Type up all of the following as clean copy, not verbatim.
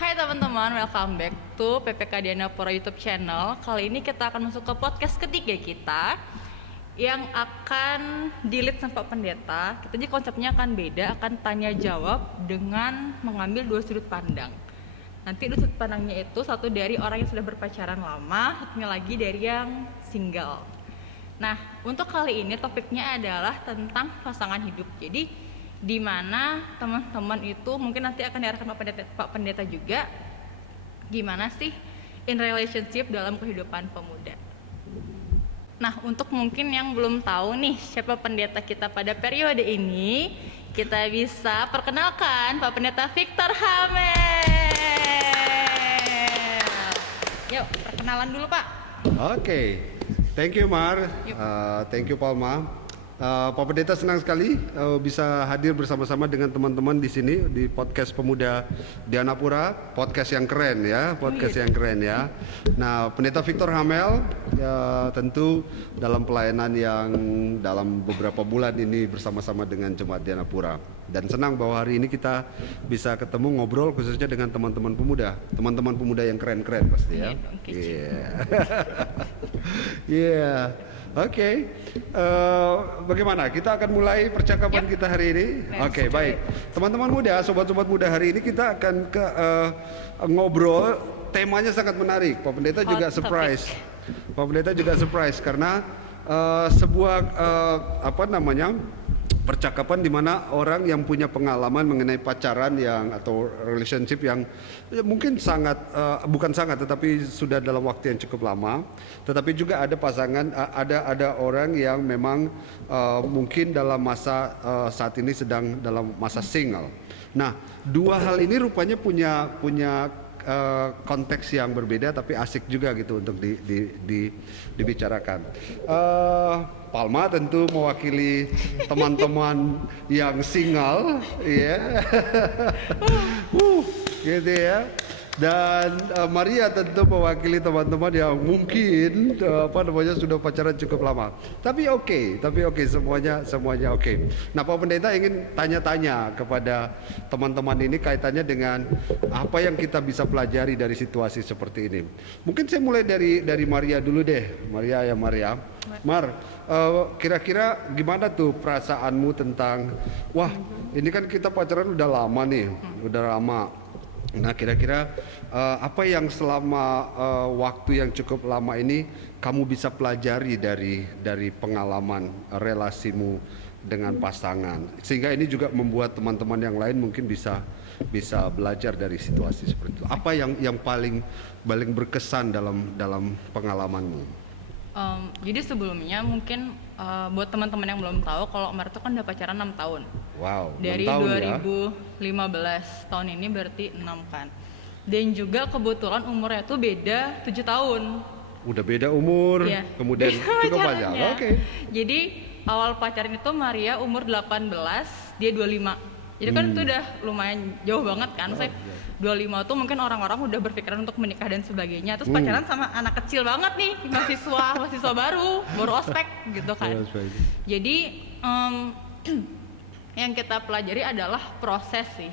Hai teman-teman, welcome back to PPK Dianapura YouTube channel. Kali ini kita akan masuk ke podcast ketiga kita yang akan di-lead sama Pak Pendeta. Kita jadi konsepnya akan beda, akan tanya jawab dengan mengambil dua sudut pandang. Nanti dua sudut pandangnya itu satu dari orang yang sudah berpacaran lama, satunya lagi dari yang single. Nah, untuk kali ini topiknya adalah tentang pasangan hidup. Jadi di mana teman-teman itu mungkin nanti akan diarahkan Pak Pendeta juga gimana sih in relationship dalam kehidupan pemuda. Nah, untuk mungkin yang belum tahu nih siapa pendeta kita pada periode ini, kita bisa perkenalkan Pak Pendeta Victor Hamel. Yuk, perkenalan dulu Pak. Oke. Thank you Mar, thank you Palma. Pak Pendeta senang sekali bisa hadir bersama-sama dengan teman-teman di sini di podcast Pemuda Dianapura, podcast yang keren ya, podcast yang keren ya. Nah, Pendeta Victor Hamel ya, tentu dalam pelayanan yang dalam beberapa bulan ini bersama-sama dengan Jemaat Dianapura. Dan senang bahwa hari ini kita bisa ketemu ngobrol khususnya dengan teman-teman pemuda yang keren-keren pasti ya. Iya. Oke. Bagaimana? Kita akan mulai percakapan kita hari ini. Oke, baik. Teman-teman muda, sobat-sobat muda, hari ini kita akan ngobrol. Temanya sangat menarik. Pak Pendeta juga surprise. Pak Pendeta juga surprise karena sebuah percakapan di mana orang yang punya pengalaman mengenai pacaran yang atau relationship yang mungkin bukan sangat tetapi sudah dalam waktu yang cukup lama, tetapi juga ada pasangan ada orang yang memang mungkin dalam masa saat ini sedang dalam masa single. Nah, dua hal ini rupanya punya konteks yang berbeda tapi asik juga gitu untuk dibicarakan. Palma tentu mewakili teman-teman yang single, ya, gitu ya. Dan Maria tentu mewakili teman-teman yang mungkin sudah pacaran cukup lama. Tapi oke, semuanya oke. Nah, Pak Pendeta ingin tanya-tanya kepada teman-teman ini kaitannya dengan apa yang kita bisa pelajari dari situasi seperti ini. Mungkin saya mulai dari Maria dulu deh, Maria. Mar, kira-kira gimana tuh perasaanmu tentang, wah, ini kan kita pacaran udah lama nih, udah lama. Nah, kira-kira apa yang selama waktu yang cukup lama ini kamu bisa pelajari dari pengalaman relasimu dengan pasangan, sehingga ini juga membuat teman-teman yang lain mungkin bisa belajar dari situasi seperti itu. Apa yang paling berkesan dalam pengalamanmu? Jadi sebelumnya mungkin buat teman-teman yang belum tahu, kalau Omar itu kan udah pacaran 6 tahun. Wow, dari 6 tahun 2015 ya? Tahun ini berarti 6 kan. Dan juga kebetulan umurnya tuh beda 7 tahun. Udah beda umur, ya, kemudian cukup panjang. Oke. Jadi awal pacaran itu Maria umur 18, dia 25. Jadi kan itu udah lumayan jauh banget kan. Saya 25 tuh mungkin orang-orang udah berpikiran untuk menikah dan sebagainya. Terus pacaran sama anak kecil banget nih, mahasiswa baru ospek gitu kan. Jadi yang kita pelajari adalah proses sih.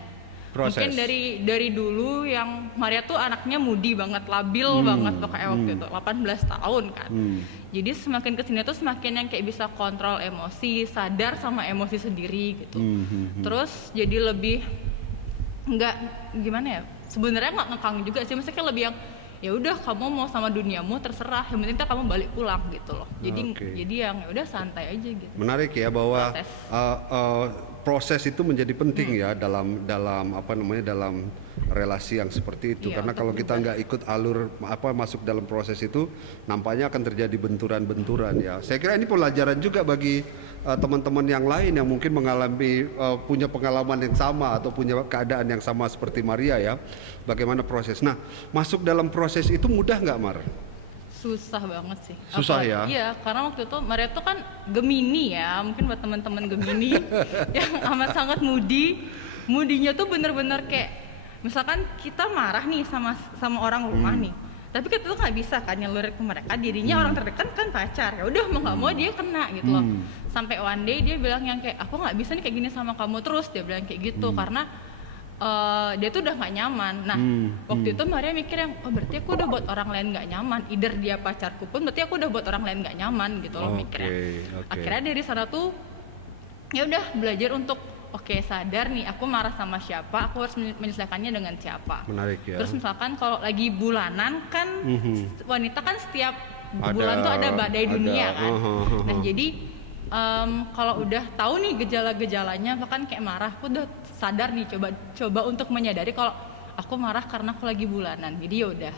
Mungkin dari dulu yang Maria tuh anaknya moody banget, labil banget tuh kayak waktu itu 18 tahun kan. Jadi semakin kesini tuh semakin yang kayak bisa kontrol emosi, sadar sama emosi sendiri gitu. Terus jadi lebih nggak gimana ya? Sebenarnya nggak ngekang juga sih, maksudnya lebih yang ya udah kamu mau sama duniamu terserah, yang penting kamu balik pulang gitu loh. Jadi yang ya udah santai aja gitu. Menarik ya bahwa proses itu menjadi penting ya dalam relasi yang seperti itu, karena kalau kita nggak ikut alur masuk dalam proses itu, nampaknya akan terjadi benturan-benturan ya. Saya kira ini pelajaran juga bagi teman-teman yang lain yang mungkin punya pengalaman yang sama atau punya keadaan yang sama seperti Maria ya. Bagaimana proses? Nah, masuk dalam proses itu mudah nggak, Mar? Susah banget sih. Susah ya? Iya, karena waktu itu Maria tuh kan Gemini ya, mungkin buat teman-teman Gemini yang amat sangat moody-nya tuh bener-bener kayak misalkan kita marah nih sama orang rumah nih, tapi kita tuh nggak bisa kan nyalurin ke mereka, dirinya orang terdekat kan pacar, ya udah mau nggak mau dia kena gitu loh. Sampai one day dia bilang yang kayak aku nggak bisa nih kayak gini sama kamu terus, dia bilang kayak gitu karena dia tuh udah nggak nyaman. Nah, waktu itu Maria mikir yang, oh berarti aku udah buat orang lain nggak nyaman. Either dia pacarku pun, berarti aku udah buat orang lain nggak nyaman gitu loh mikirnya. Akhirnya dari sana tuh, ya udah belajar untuk oke, sadar nih, aku marah sama siapa, aku harus menyelesaikannya dengan siapa. Menarik ya. Terus misalkan kalau lagi bulanan kan, wanita kan setiap bulan tuh ada badai dunia kan. Nah jadi kalau udah tahu nih gejala-gejalanya, bahkan kayak marah, aku udah sadar nih, coba untuk menyadari kalau aku marah karena aku lagi bulanan. Jadi ya udah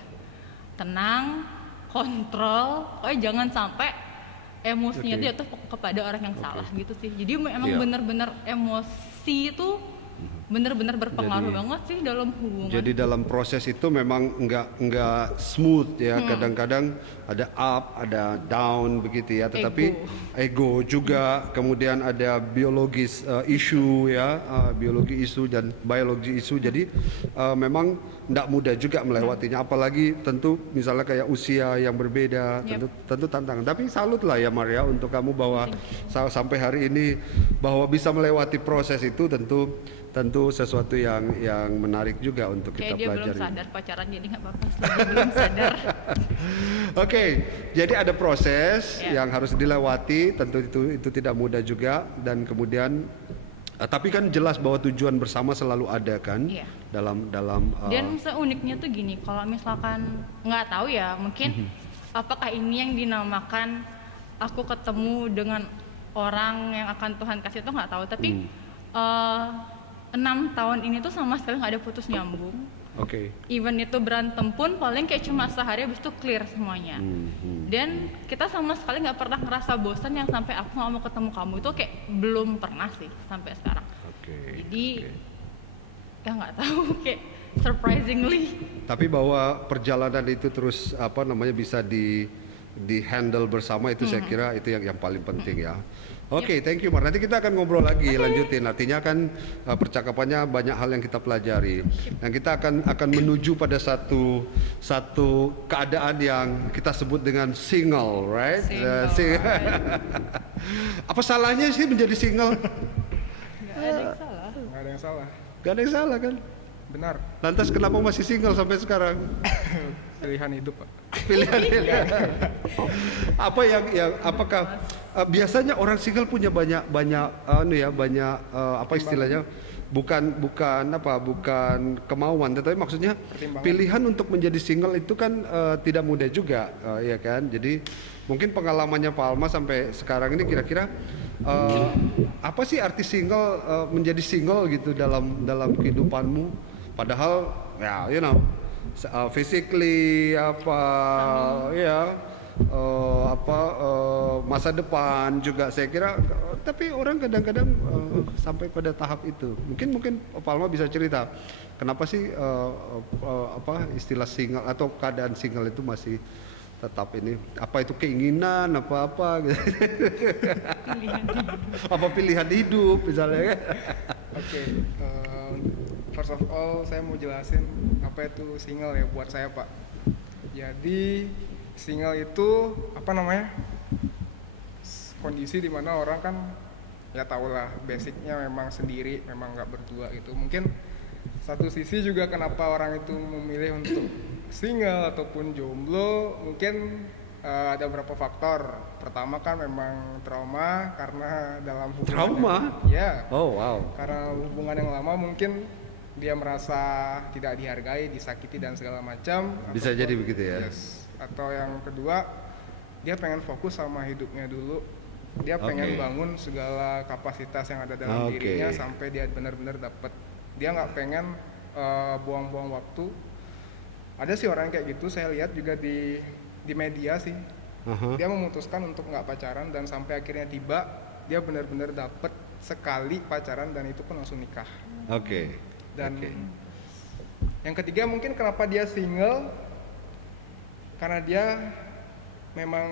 tenang, kontrol, jangan sampai emosinya itu jatuh kepada orang yang salah gitu sih. Jadi emang benar-benar emosi itu benar-benar berpengaruh banget sih dalam hubungan. Jadi dalam proses itu memang nggak smooth ya, kadang-kadang ada up, ada down begitu ya. Tetapi ego juga, kemudian ada biologis isu ya, biologi isu dan biologi isu. Jadi memang nggak mudah juga melewatinya. Apalagi tentu misalnya kayak usia yang berbeda, tentu tantangan. Tapi salut lah ya Maria untuk kamu bahwa sampai hari ini bahwa bisa melewati proses itu tentu sesuatu yang menarik juga untuk kita pelajari. Kayak dia belum sadar pacaran, jadi nggak apa-apa selagi belum sadar. Oke, jadi ada proses yang harus dilewati, tentu itu tidak mudah juga, dan kemudian tapi kan jelas bahwa tujuan bersama selalu ada kan dalam Dan seuniknya tuh gini, kalau misalkan nggak tahu ya, mungkin apakah ini yang dinamakan aku ketemu dengan orang yang akan Tuhan kasih, itu nggak tahu, tapi 6 tahun ini tuh sama sekali nggak ada putus nyambung. Even itu berantem pun paling kayak cuma sehari, habis itu clear semuanya. Dan kita sama sekali nggak pernah ngerasa bosan yang sampai aku nggak mau ketemu kamu, itu kayak belum pernah sih sampai sekarang. Jadi ya nggak tahu, kayak surprisingly. Tapi bahwa perjalanan itu terus bisa di handle bersama, itu saya kira itu yang paling penting ya. Oke, thank you Mar. Nanti kita akan ngobrol lagi, lanjutin. Artinya kan percakapannya banyak hal yang kita pelajari. Dan kita akan menuju pada satu keadaan yang kita sebut dengan single, right? Apa salahnya sih menjadi single? Gak ada yang salah. Gak ada yang salah. Gak ada yang salah kan? Benar. Lantas kenapa masih single sampai sekarang? Pilihan hidup, Pak. Pilihan. Apakah biasanya orang single punya banyak apa istilahnya, bukan kemauan, tetapi maksudnya pilihan untuk menjadi single itu kan tidak mudah juga, ya kan. Jadi mungkin pengalamannya Pak Alma sampai sekarang ini kira-kira apa sih arti single, menjadi single gitu dalam kehidupanmu, padahal ya physically masa depan juga saya kira, tapi orang kadang-kadang sampai pada tahap itu. Mungkin Pak Alma bisa cerita kenapa sih istilah single atau keadaan single itu masih tetap ini, apa itu keinginan apa gitu. Apa pilihan hidup misalnya kan? First of all saya mau jelasin apa itu single ya buat saya, Pak. Jadi single itu kondisi dimana orang kan ya tahulah basicnya memang sendiri, memang nggak berdua gitu. Mungkin satu sisi juga kenapa orang itu memilih untuk single ataupun jomblo, mungkin ada beberapa faktor. Pertama kan memang trauma, karena dalam hubungan trauma? Oh wow. Karena hubungan yang lama mungkin dia merasa tidak dihargai, disakiti dan segala macam. Bisa jadi begitu ya. Atau yang kedua, dia pengen fokus sama hidupnya dulu. Dia pengen bangun segala kapasitas yang ada dalam dirinya sampai dia benar-benar dapat. Dia nggak pengen buang-buang waktu. Ada sih orang kayak gitu, saya lihat juga di media sih. Dia memutuskan untuk nggak pacaran dan sampai akhirnya tiba dia benar-benar dapat sekali pacaran dan itu pun langsung nikah. Dan yang ketiga mungkin kenapa dia single, karena dia memang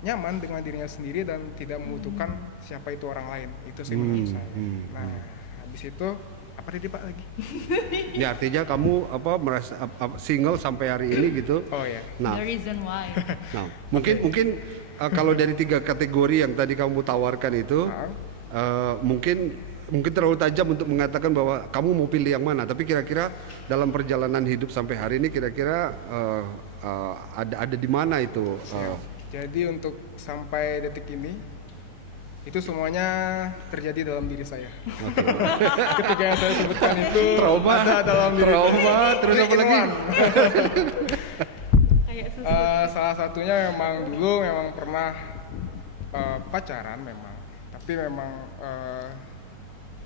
nyaman dengan dirinya sendiri dan tidak membutuhkan siapa itu orang lain. Itu sih menurut saya. Nah, habis itu apa tadi Pak lagi? Ya artinya kamu merasa single sampai hari ini gitu. Nah, The reason why. Nah, mungkin kalau dari 3 kategori yang tadi kamu tawarkan itu, mungkin mungkin terlalu tajam untuk mengatakan bahwa kamu mau pilih yang mana, tapi kira-kira dalam perjalanan hidup sampai hari ini kira-kira ada di mana itu? Jadi untuk sampai detik ini itu semuanya terjadi dalam diri saya. Ketika yang saya sebutkan itu Trauma. ada dalam diri Trauma, terus apa lagi? Kayak Salah satunya memang dulu memang pernah pacaran memang, tapi memang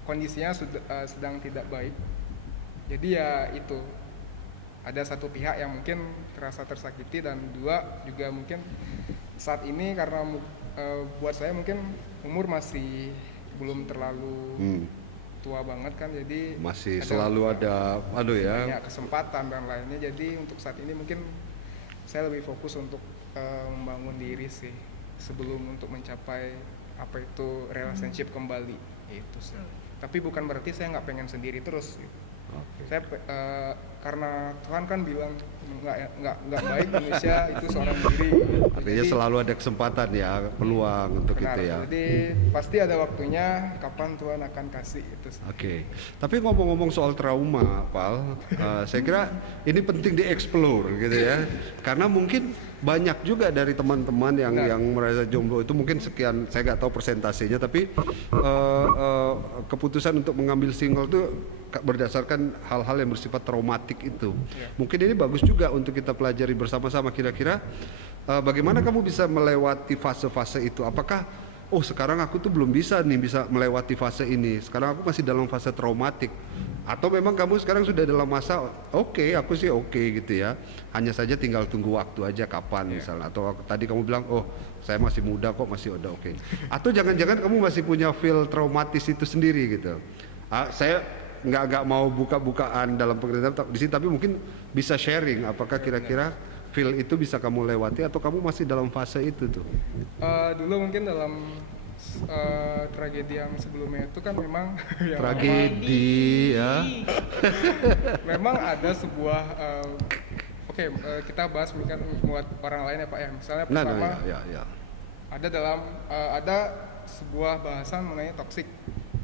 kondisinya sedang tidak baik. Jadi ya itu, ada satu pihak yang mungkin terasa tersakiti, dan dua juga mungkin saat ini karena buat saya mungkin umur masih belum terlalu tua banget kan, jadi Masih selalu ada banyak kesempatan dan lainnya. Jadi untuk saat ini mungkin saya lebih fokus untuk membangun diri sih sebelum untuk mencapai apa itu relationship kembali itu sih. Tapi bukan berarti saya nggak pengen sendiri terus gitu. Saya karena Tuhan kan bilang nggak baik manusia itu seorang diri. Artinya selalu ada kesempatan ya, peluang untuk benar, itu ya. Jadi pasti ada waktunya kapan Tuhan akan kasih itu. Oke. Tapi ngomong-ngomong soal trauma, Pal, saya kira ini penting dieksplor gitu ya. Karena mungkin banyak juga dari teman-teman yang merasa jomblo itu, mungkin sekian, saya nggak tahu persentasenya, tapi keputusan untuk mengambil single itu berdasarkan hal-hal yang bersifat traumatik itu. Mungkin ini bagus juga untuk kita pelajari bersama-sama. Kira-kira bagaimana kamu bisa melewati fase-fase itu? Apakah sekarang aku tuh belum bisa melewati fase ini, sekarang aku masih dalam fase traumatik, atau memang kamu sekarang sudah dalam masa aku sih oke gitu ya, hanya saja tinggal tunggu waktu aja kapan misalnya, atau tadi kamu bilang saya masih muda kok, masih udah oke. Atau jangan-jangan kamu masih punya feel traumatis itu sendiri gitu. Saya nggak mau buka-bukaan dalam pengertian di sini, tapi mungkin bisa sharing apakah kira-kira feel itu bisa kamu lewati atau kamu masih dalam fase itu tuh? Dulu mungkin dalam tragedi yang sebelumnya itu kan memang Tragedi ya. memang ada sebuah kita bahas mungkin buat orang lain ya Pak ya. Misalnya pertama ya. ada sebuah bahasan mengenai toxic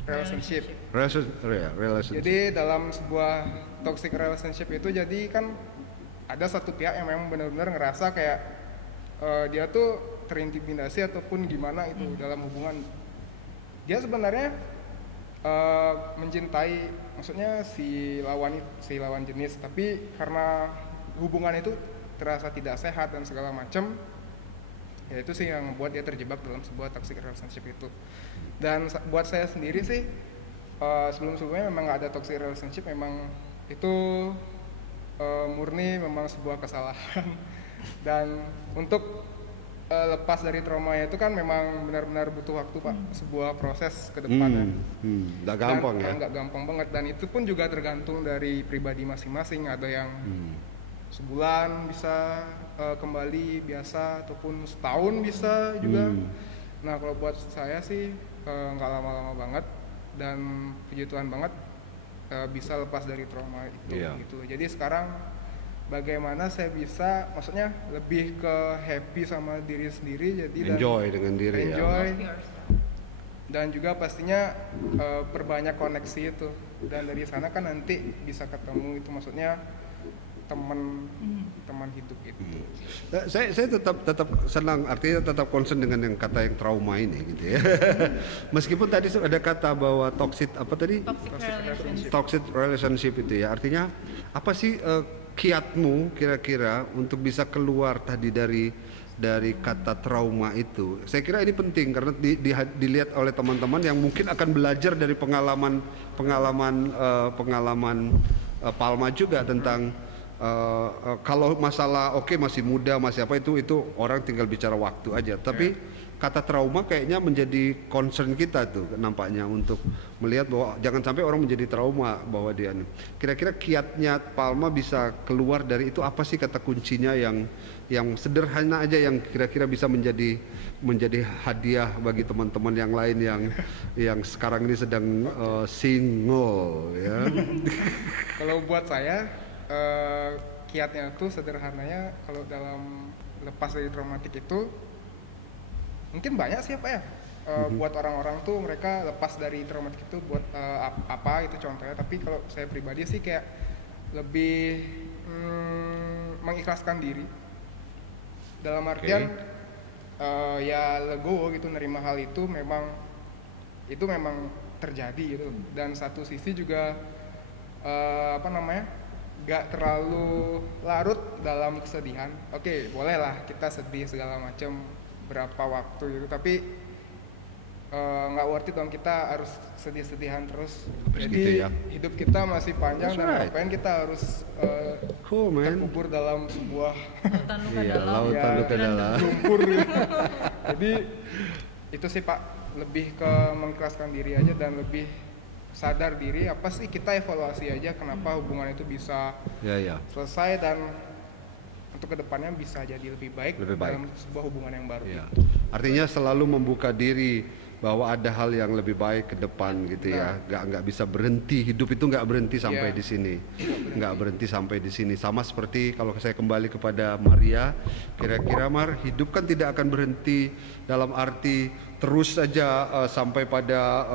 relationship. Relationship. Jadi dalam sebuah toxic relationship itu jadi kan ada satu pihak yang memang benar-benar ngerasa kayak dia tuh terintimidasi ataupun gimana itu dalam hubungan. Dia sebenarnya mencintai, maksudnya si lawan jenis, tapi karena hubungan itu terasa tidak sehat dan segala macam, ya itu sih yang membuat dia terjebak dalam sebuah toxic relationship itu. Dan buat saya sendiri sih sebelum-sebelumnya memang nggak ada toxic relationship, memang itu murni memang sebuah kesalahan. Dan untuk lepas dari trauma itu kan memang benar-benar butuh waktu Pak, sebuah proses ke depannya. Nggak gampang ya? Nggak gampang banget, dan itu pun juga tergantung dari pribadi masing-masing. Ada yang sebulan bisa kembali biasa, ataupun setahun bisa juga. Nah kalau buat saya sih nggak lama-lama banget, dan puji Tuhan banget bisa lepas dari trauma itu gitu. Jadi sekarang bagaimana saya bisa, maksudnya lebih ke happy sama diri sendiri, jadi enjoy dengan diri ya. Dan juga pastinya perbanyak koneksi itu, dan dari sana kan nanti bisa ketemu itu, maksudnya teman hidup itu. Saya tetap senang, artinya tetap concern dengan yang kata yang trauma ini gitu ya. Meskipun tadi ada kata bahwa toxic relationship itu ya, artinya apa sih kiatmu kira-kira untuk bisa keluar tadi dari kata trauma itu? Saya kira ini penting karena dilihat oleh teman-teman yang mungkin akan belajar dari pengalaman Palma juga tentang kalau masalah masih muda, masih apa itu orang tinggal bicara waktu aja. Tapi kata trauma kayaknya menjadi concern kita tuh nampaknya, untuk melihat bahwa jangan sampai orang menjadi trauma bahwa dia. Kira-kira kiatnya Palma bisa keluar dari itu apa sih, kata kuncinya yang sederhana aja, yang kira-kira bisa menjadi hadiah bagi teman-teman yang lain yang sekarang ini sedang single ya. Kalau buat saya kiatnya tuh sederhananya, kalau dalam lepas dari traumatik itu mungkin banyak sih Pak ya. buat orang-orang tuh mereka lepas dari traumatik itu buat apa itu contohnya. Tapi kalau saya pribadi sih kayak lebih mengikhlaskan diri dalam artian ya legowo gitu, nerima hal itu memang terjadi gitu. Dan satu sisi juga gak terlalu larut dalam kesedihan. Oke, bolehlah kita sedih segala macam berapa waktu gitu, tapi nggak worth it dong kita harus sedih-sedihan terus. Jadi gitu ya. hidup kita masih panjang. That's dan right. ngapain kita harus Cool man. terkubur dalam sebuah Lautan luka Iya, dalam. lautan luka dalam. lumpur gitu. Jadi itu sih Pak, lebih ke mengikhlaskan diri aja dan lebih sadar diri apa sih, kita evaluasi aja kenapa hubungan itu bisa Ya. selesai dan untuk kedepannya bisa jadi lebih baik, Lebih baik. dalam sebuah hubungan yang baru. Ya. Artinya selalu membuka diri bahwa ada hal yang lebih baik ke depan gitu ya. Nggak bisa berhenti, hidup itu nggak berhenti sampai di sini. Nggak berhenti sampai di sini. Sama seperti kalau saya kembali kepada Maria, kira-kira Mar, hidup kan tidak akan berhenti dalam arti terus saja sampai pada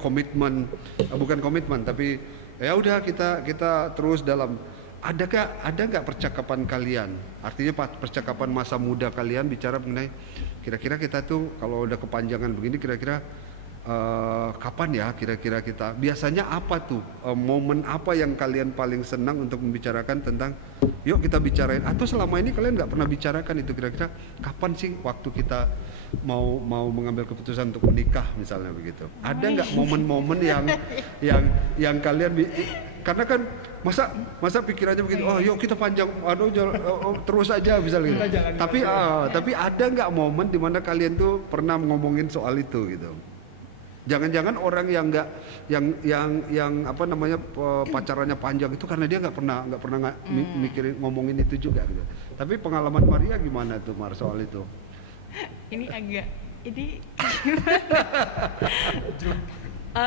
komitmen, bukan komitmen tapi ya udah kita terus dalam. Ada nggak percakapan kalian? Artinya percakapan masa muda kalian bicara mengenai kira-kira kita tuh kalau udah kepanjangan begini kira-kira kapan ya kira-kira kita biasanya apa tuh momen apa yang kalian paling senang untuk membicarakan tentang yuk kita bicarain, atau selama ini kalian nggak pernah bicarakan itu kira-kira kapan sih waktu kita mau mengambil keputusan untuk menikah misalnya begitu. Ada nggak momen-momen yang kalian karena kan masa pikirannya begitu, oh yuk kita panjang terus aja misalnya gitu. Tapi ada nggak momen di mana kalian tuh pernah ngomongin soal itu gitu? Jangan-jangan orang yang pacarannya panjang itu karena dia nggak pernah mikirin ngomongin itu juga gitu. Tapi pengalaman Maria gimana tuh Mar soal itu?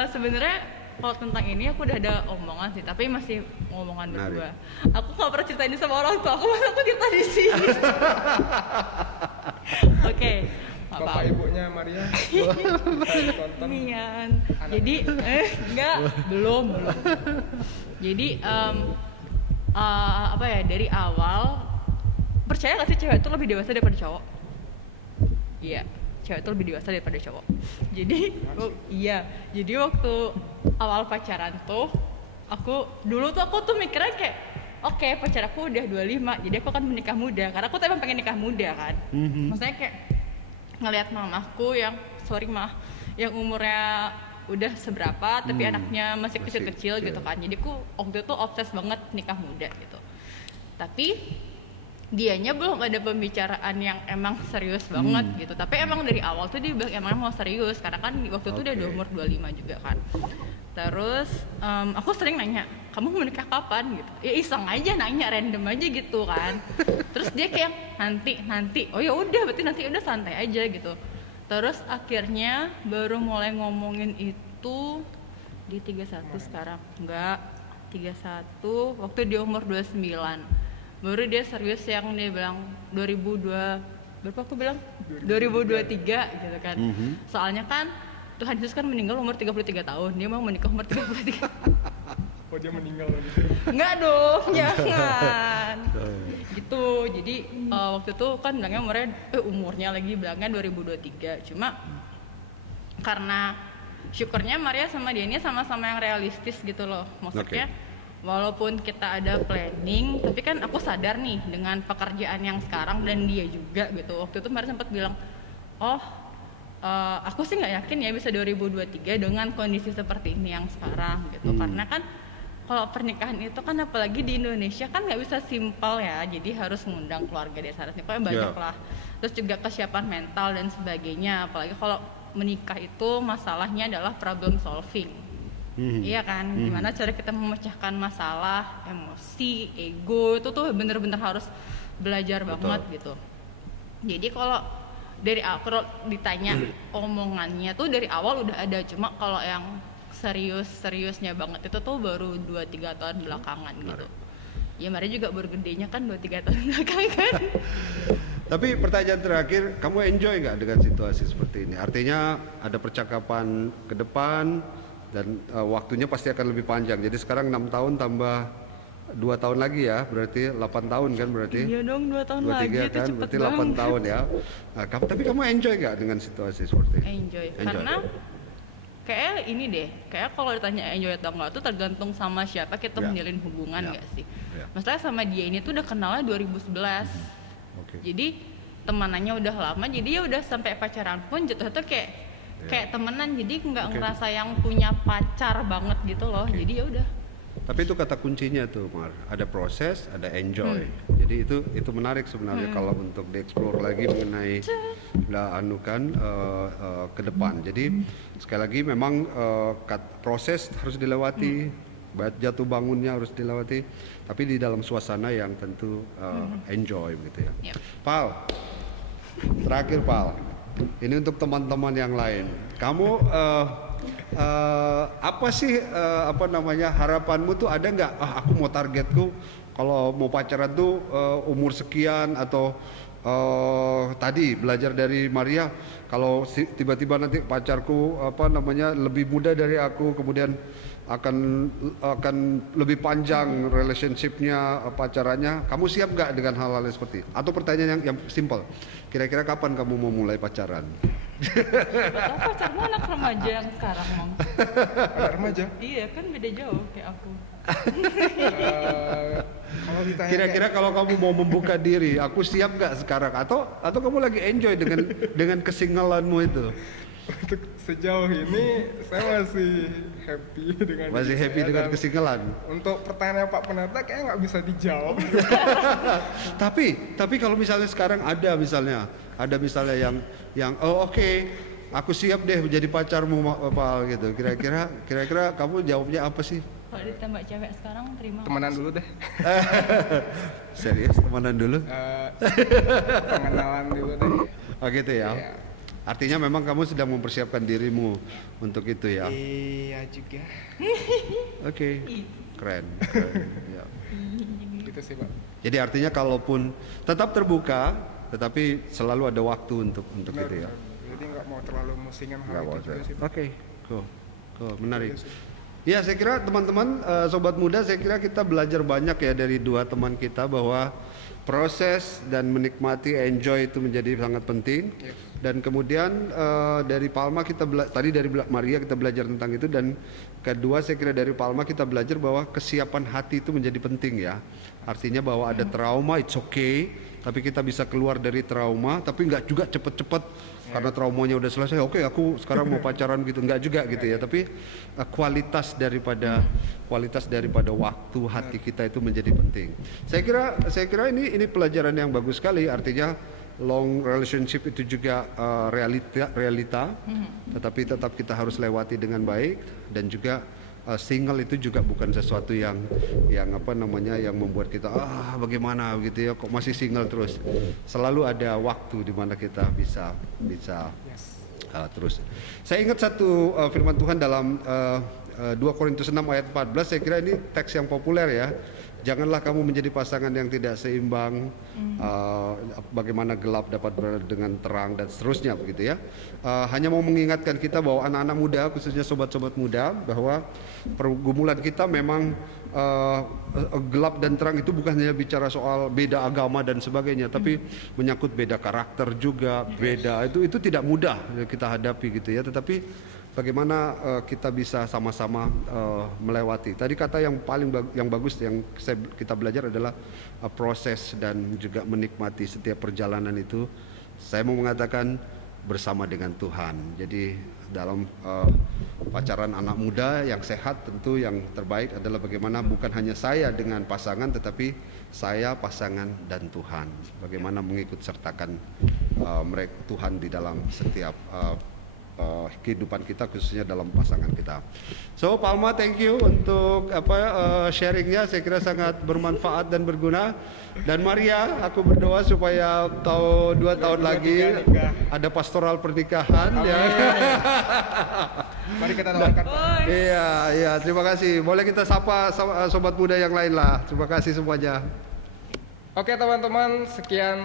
Sebenarnya kalau tentang ini aku udah ada omongan sih, tapi masih ngomongan berdua. Aku nggak pernah cerita ini sama orang tua aku, masa aku cerita di sini. Oke. Bapak ibunya Maria saya tonton. Mian. Jadi enggak, belum. Jadi dari awal percaya gak sih cewek itu lebih dewasa daripada cowok? Iya, cewek itu lebih dewasa daripada cowok. Jadi jadi waktu awal pacaran tuh aku tuh mikirnya kayak oke, pacar aku udah 25, jadi aku akan menikah muda karena aku tuh emang pengen nikah muda kan. Maksudnya kayak ngelihat mamaku yang yang umurnya udah seberapa tapi anaknya masih kecil-kecil gitu kan. Jadi aku waktu itu obses banget nikah muda gitu. Tapi dianya belum ada pembicaraan yang emang serius banget gitu. Tapi emang dari awal tuh dia bilang emang mau serius karena kan waktu itu udah umur 25 juga kan. Terus aku sering nanya, kamu mau menikah kapan gitu? Ya iseng aja nanya, random aja gitu kan. Terus dia kayak nanti. Oh ya udah, berarti nanti udah santai aja gitu. Terus akhirnya baru mulai ngomongin itu di 31 sekarang. Enggak, 31 waktu dia umur 29. Baru dia serius yang dia bilang berapa aku bilang? 2023 gitu kan. Soalnya kan Tuhan Yesus kan meninggal umur 33 tahun, dia mau menikah umur 33. Oh dia meninggal lagi? Enggak dong, jangan. Gitu, jadi waktu itu kan bilangnya umurnya lagi bilangnya 2023. Cuma karena syukurnya Maria sama dia ini sama-sama yang realistis gitu loh. Maksudnya walaupun kita ada planning, tapi kan aku sadar nih dengan pekerjaan yang sekarang dan dia juga gitu. Waktu itu Maria sempat bilang, aku sih nggak yakin ya bisa 2023 dengan kondisi seperti ini yang sekarang gitu. Karena kan kalau pernikahan itu kan apalagi di Indonesia kan nggak bisa simpel ya, jadi harus mengundang keluarga dari sana sini, pokoknya banyak lah. Terus juga kesiapan mental dan sebagainya, apalagi kalau menikah itu masalahnya adalah problem solving. Iya kan, gimana cara kita memecahkan masalah, emosi, ego, itu tuh bener-bener harus belajar banget gitu. Jadi kalau ditanya omongannya tuh dari awal udah ada, cuma kalau yang seriusnya banget itu tuh baru 2-3 tahun belakangan gitu. Ya Maria juga baru gedenya kan 2-3 tahun belakangan. Tapi pertanyaan terakhir, kamu enjoy nggak dengan situasi seperti ini? Artinya ada percakapan ke depan dan waktunya pasti akan lebih panjang. Jadi sekarang 6 tahun tambah 2 tahun lagi ya, berarti 8 tahun kan berarti? Iya dong, 2 tahun 23 lagi itu kan, cepet berarti banget. 8 tahun ya. Nah, tapi kamu enjoy nggak dengan situasi seperti ini? Enjoy. Karena kayak ini deh, kayak kalau ditanya enjoy atau enggak tuh tergantung sama siapa kita Ya. menjalin hubungan Ya. nggak sih. Ya. Maksudnya sama dia ini tuh udah kenalnya 2011. Oke. Jadi temanannya udah lama, jadi ya udah sampai pacaran pun jatuhnya tuh kayak temenan, jadi nggak Oke. ngerasa yang punya pacar banget gitu loh. Oke. Jadi ya udah. Tapi itu kata kuncinya tuh, Mar. Ada proses, ada enjoy. Jadi itu menarik sebenarnya kalau untuk dieksplor lagi mengenai ke depan. Jadi sekali lagi memang proses harus dilewati, jatuh bangunnya harus dilewati, tapi di dalam suasana yang tentu enjoy begitu ya. Yep. Pal, terakhir Pal, ini untuk teman-teman yang lain. Kamu apa sih harapanmu tuh, ada nggak? Aku mau targetku kalau mau pacaran tuh umur sekian, atau tadi belajar dari Maria, kalau tiba-tiba nanti pacarku lebih muda dari aku, kemudian akan lebih panjang relationshipnya, pacarannya, kamu siap nggak dengan hal-hal seperti? Atau pertanyaan yang simple, kira-kira kapan kamu mau mulai pacaran? Atau pacarmu anak remaja yang sekarang, Mang? Anak remaja. Iya kan beda jauh kayak aku. Kalau ditanya Kira-kira kalau kamu mau membuka diri, aku siap nggak sekarang? Atau kamu lagi enjoy dengan kesinggalanmu itu? untuk sejauh ini saya masih happy dengan Masih diri happy saya, dengan dan kesinggalan? Untuk pertanyaan Pak Pendeta kayaknya nggak bisa dijawab. Tapi kalau misalnya sekarang ada misalnya yang oke, aku siap deh menjadi pacarmu, Pal, gitu. Kira-kira kamu jawabnya apa sih? Kalau ditembak cewek sekarang terima. Temenan dulu deh. Serius, temenan dulu? Pengenalan dulu deh. Oh gitu ya. Iya. Artinya memang kamu sedang mempersiapkan dirimu untuk itu ya. Iya juga. Oke. Keren. Ya. Gitu sih Pak. Jadi artinya kalaupun tetap terbuka, tetapi selalu ada waktu untuk Benar, itu ya. benar. Jadi nggak mau terlalu musingan hal Nggak itu mau juga sih Pak. Oke, cool, menarik. Gitu sih. Ya, saya kira teman-teman, sobat muda, saya kira kita belajar banyak ya dari dua teman kita, bahwa proses dan menikmati, enjoy itu menjadi sangat penting. Yes. Dan kemudian dari Palma tadi dari Maria kita belajar tentang itu, dan kedua saya kira dari Palma kita belajar bahwa kesiapan hati itu menjadi penting ya. Artinya bahwa ada trauma, it's okay, tapi kita bisa keluar dari trauma, tapi nggak juga cepet-cepet karena traumanya udah selesai, oke, aku sekarang mau pacaran gitu, nggak juga gitu ya. Tapi kualitas daripada waktu hati kita itu menjadi penting. Saya kira ini pelajaran yang bagus sekali. Artinya long relationship itu juga realita, tetapi tetap kita harus lewati dengan baik. Dan juga single itu juga bukan sesuatu yang membuat kita bagaimana gitu ya, kok masih single terus. Selalu ada waktu di mana kita bisa Yes. terus. Saya ingat satu firman Tuhan dalam 2 Korintus 6 ayat 14. Saya kira ini teks yang populer ya. Janganlah kamu menjadi pasangan yang tidak seimbang, bagaimana gelap dapat berada dengan terang, dan seterusnya begitu ya. Hanya mau mengingatkan kita bahwa anak-anak muda, khususnya sobat-sobat muda, bahwa pergumulan kita memang gelap dan terang itu bukan hanya bicara soal beda agama dan sebagainya, tapi menyangkut beda karakter juga, beda itu tidak mudah kita hadapi gitu ya. Tetapi bagaimana kita bisa sama-sama melewati. Tadi kata yang paling bagus yang kita belajar adalah proses dan juga menikmati setiap perjalanan itu. Saya mau mengatakan bersama dengan Tuhan. Jadi dalam pacaran anak muda yang sehat, tentu yang terbaik adalah bagaimana bukan hanya saya dengan pasangan, tetapi saya, pasangan, dan Tuhan. Bagaimana mengikut sertakan Tuhan di dalam setiap kehidupan kita, khususnya dalam pasangan kita. So Palma, thank you untuk sharingnya. Saya kira sangat bermanfaat dan berguna. Dan Maria, aku berdoa supaya 2 tahun lagi ada pastoral pernikahan. Ya. Mari kita doakan. Iya, terima kasih. Boleh kita sapa sobat muda yang lain lah. Terima kasih semuanya. Oke teman-teman, sekian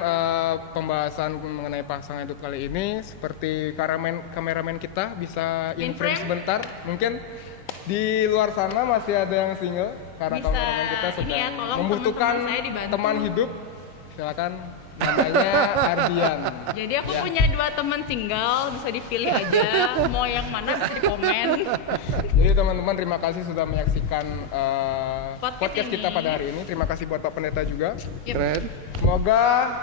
pembahasan mengenai pasangan hidup kali ini. Seperti kameramen kita bisa in In frame frame? sebentar. Mungkin di luar sana masih ada yang single karena Bisa, kameramen kita ini ya, sedang tolong membutuhkan teman-teman saya dibantu. teman hidup. Silakan, namanya Ardian. Jadi aku Ya. punya 2 teman single, bisa dipilih aja mau yang mana bisa di komen. Jadi teman-teman terima kasih sudah menyaksikan podcast kita ini. pada hari ini. Terima kasih buat Pak Pendeta juga. Yep. Keren. Semoga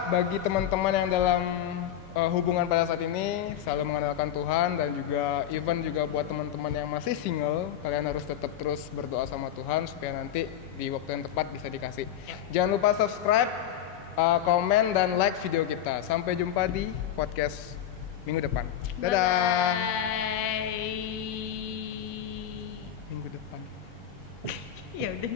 bagi teman-teman yang dalam hubungan pada saat ini selalu mengandalkan Tuhan, dan juga even juga buat teman-teman yang masih single, kalian harus tetap terus berdoa sama Tuhan supaya nanti di waktu yang tepat bisa dikasih. Jangan lupa subscribe, komen, dan like video kita. Sampai jumpa di podcast minggu depan. Dadah. Bye. Minggu depan. Ya udah.